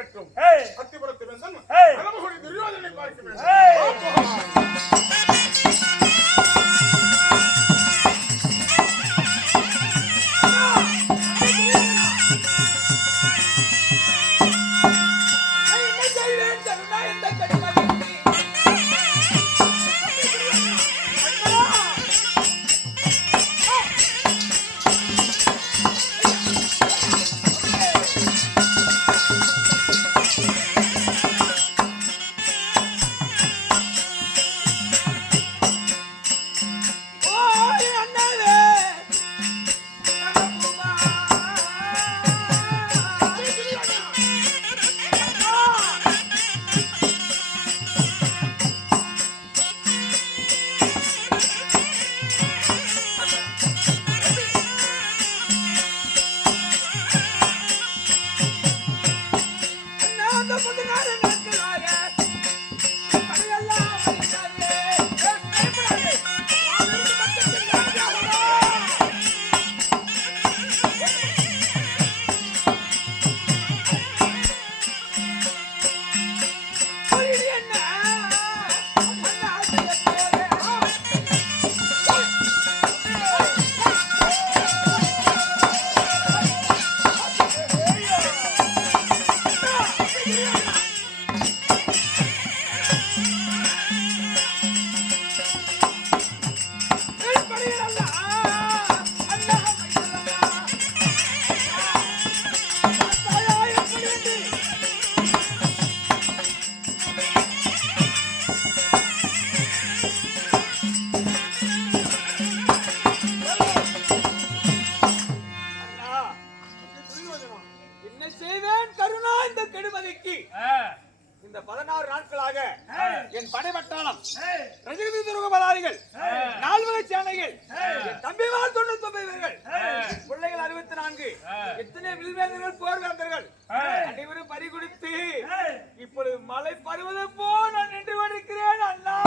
ஆகட்டும். அத்திபுரத்து வேந்தன் பரமகுடி துரியோதனை பார்க்க வேண்டும். இந்த 16 நாட்களாக என் படைபட்டாளம் ரஜினி துருகபதாரிகள் 4 சேனைகள் என் தம்பிமார் 99 பேர்கள் பிள்ளைகள் 64 எத்தனை வில்வேந்தர்கள் போர்வேந்தர்கள் அனைவரும் பறிகொடுத்து இப்பொழுது மலை பருவது போல் நான் நின்று கொண்டிருக்கிறேன் அண்ணா.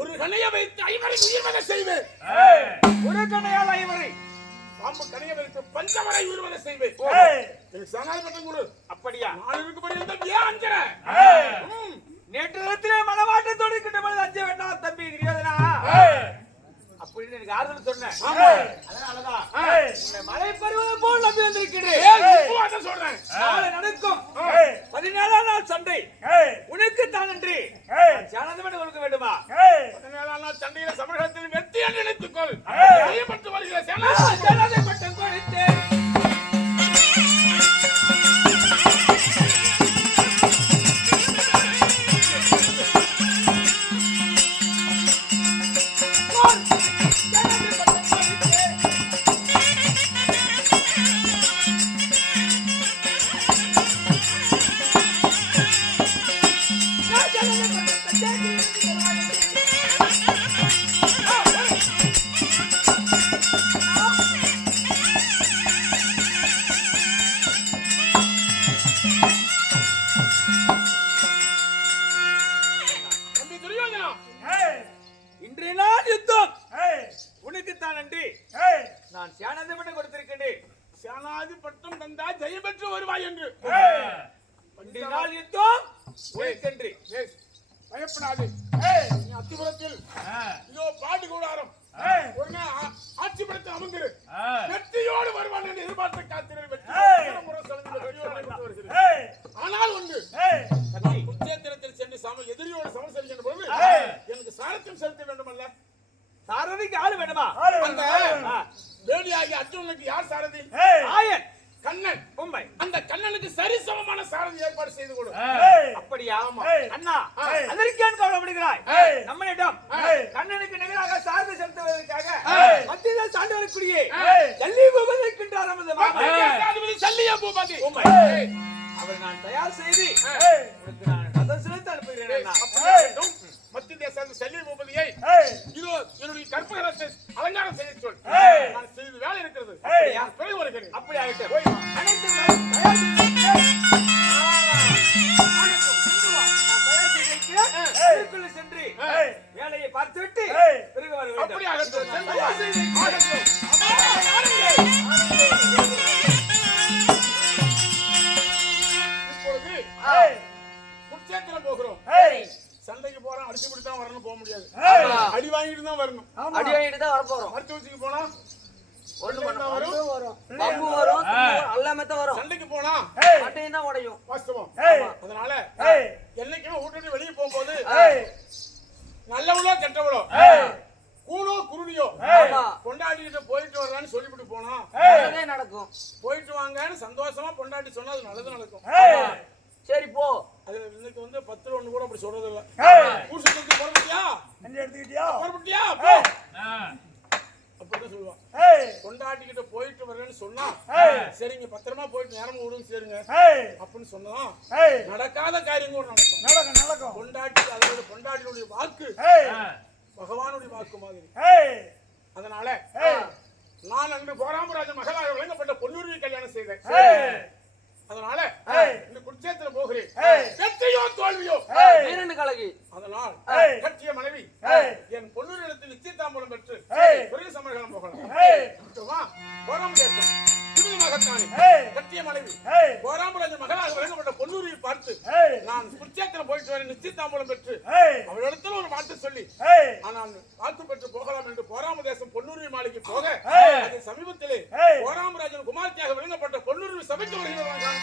ஒரு கணையை வைத்து 5 உயிர்வதை செய்வேன். ஒரு கணையால் 5 பாம்பு கணையை வைத்து பஞ்சமரை உயிர்வதை செய்வேன். எனக்கு சனாதிபதி குரு. அப்படியா? நான் இருக்கும்படி இருந்தால் ஏன் அஞ்சறேன்? நேற்று ராத்திரி மனவாட்டத்தோடு கிட்ட மேல அஞ்ச வேண்டாம் தம்பி துரியோதனா அப்படின்னு எனக்கு ஆறுதல் சொன்னேன். அதனாலதான் இந்த மலை பருவத போல் நம்பி வந்திருக்கிறேன். சொல்றேன் நாளை நடக்கும் 17ஆம் நாள் சண்டை உனக்கு தான் நன்றி. ஜனதமன் கொடுக்க வேண்டுமா? 17ஆம் நாள் சண்டையில சமூகத்தில் வெற்றி என்று நினைத்துக்கொள். அறியப்பட்டு வருகிற சேனாதை பட்டம் கொடுத்தேன். மன்னாதி பட்டம் தந்தா ஜெயம் பெற்று வருவாய் என்று பண்டினால் யுத்தம் உனக்கென்று. பயப்படாது. நீ அத்திபுரத்தில் இதோ பாட்டு கூடாரம் ஒரு நாள் ஆட்சி படத்தில் அமர்ந்திரு. வெற்றியோடு வருவான் என்று எதிர்பார்த்த காத்திரல் ஆனால் ஒன்று குச்சேத்திரத்தில் சென்று எதிரியோடு சமம் செல்கின்ற பொழுது எனக்கு சாரத்தியம் செலுத்த வேண்டும் அல்ல? சாரதிக்கு ஆளு வேணுமா? அந்த வேலியாகி அர்ஜுனனுக்கு யார் சாரதி? ஆயன் கண்ணன். உண்மை. அந்த கண்ணனுக்கு சரிசமமான சாரதி ஏற்பாடு செய்து கொடு. அப்படியா? அண்ணா அதற்கு ஏன் கவலைப்படுகிறாய்? நம்மளிடம் கண்ணனுக்கு நிகராக சாரதி செலுத்துவதற்காக மத்திய சாண்டு வரக்கூடிய ஜல்லி பூபதி இருக்கின்றார். நமது சல்லியா பூபதி. உண்மை. அவர் நான் தயார் செய்து நான் ரதம் செலுத்த அனுப்புகிறேன். மத்திய தேச சல்லிய பூபதியை இதோ என்னுடைய கற்பகரத்தை அலங்காரம் செய்ய சொல். நான் செய்து வேலை இருக்கிறது. பிறகு வருகிறேன். அப்படி ஆகிட்டு அனைத்து தயார் சென்று வேலையை பார்த்துவிட்டு பிறகு வர வேண்டும். அப்படி ஆகட்டும். இப்பொழுது குச்சேத்திரம் போகிறோம். சண்டைக்கு போறோம், அடிச்சு பிடிச்சா வரணும், போக முடியாது. அடி வாங்கிட்டு தான் வரணும். அடி வாங்கிட்டு தான் வர போறோம். மருத்துவ வச்சுக்கு போனா ஒண்ணு வரும், பம்பு வரும், எல்லாமே தான் வரும். சண்டைக்கு போனா மட்டையும் தான் உடையும். வாஸ்தவம். அதனால என்னைக்குமே வீட்டு வெளியே போகும்போது நல்லவளோ கெட்டவளோ கூலோ குருடியோ பொண்டாட்டிகிட்ட போயிட்டு வரலான்னு சொல்லிவிட்டு போனா நடக்கும். போயிட்டு வாங்கன்னு சந்தோஷமா பொண்டாட்டி சொன்னா அது நல்லது நடக்கும். சரி போ. அது இன்னைக்கு வந்து 10 ஒண்ணு கூட அப்படி சொல்றது இல்ல. ஊர் சுத்தி போறப்பட்டியா எடுத்துக்கிட்டியா போறப்பட்டியா அப்படிதான் சொல்லுவான். பொண்டாட்டிகிட்ட போயிட்டு வரேன்னு சொன்னா சரிங்க பத்திரமா போயிட்டு நேரமா விடுங்க சேருங்க அப்படின்னு சொன்னா நடக்காத காரியம் கூட நடக்கும். பொண்டாட்டி அதோட பொண்டாட்டியுடைய வாக்கு பகவானுடைய வாக்கு மாதிரி. அதனால நான் அன்று போராமராஜன் மகளாக விளங்கப்பட்ட பொன்னுருவி கல்யாணம் செய்தேன். அதனால இந்த குச்சேத்திரம் போகிறேன். வெற்றியோ தோல்வியோ வீரனு கலகி. அதனால் கட்டிய மனைவி என் பொன்னுரிடத்தில் நிச்சயதாம்பூலம் பெற்று பிறகு சமரகம் போகலாம். போராமதேசம் கட்டிய மனைவி போராமராஜன் மகளாக விளங்கப்பட்ட பொன்னூரியை பார்த்து நான் குச்சேத்திரம் போயிட்டு வரேன் நிச்சயதாம்பூலம் பெற்று அவளிடத்தில் ஒரு வார்த்தை சொல்லி நான் வாக்கு பெற்று போகலாம் என்று போராமதேசம் பொன்னூரி மாளிகை போக அது சமீபத்திலே போராமராஜன் குமார்த்தியாக விளங்கப்பட்ட பொன்னூரி சபைக்கு வருகிறார்கள்.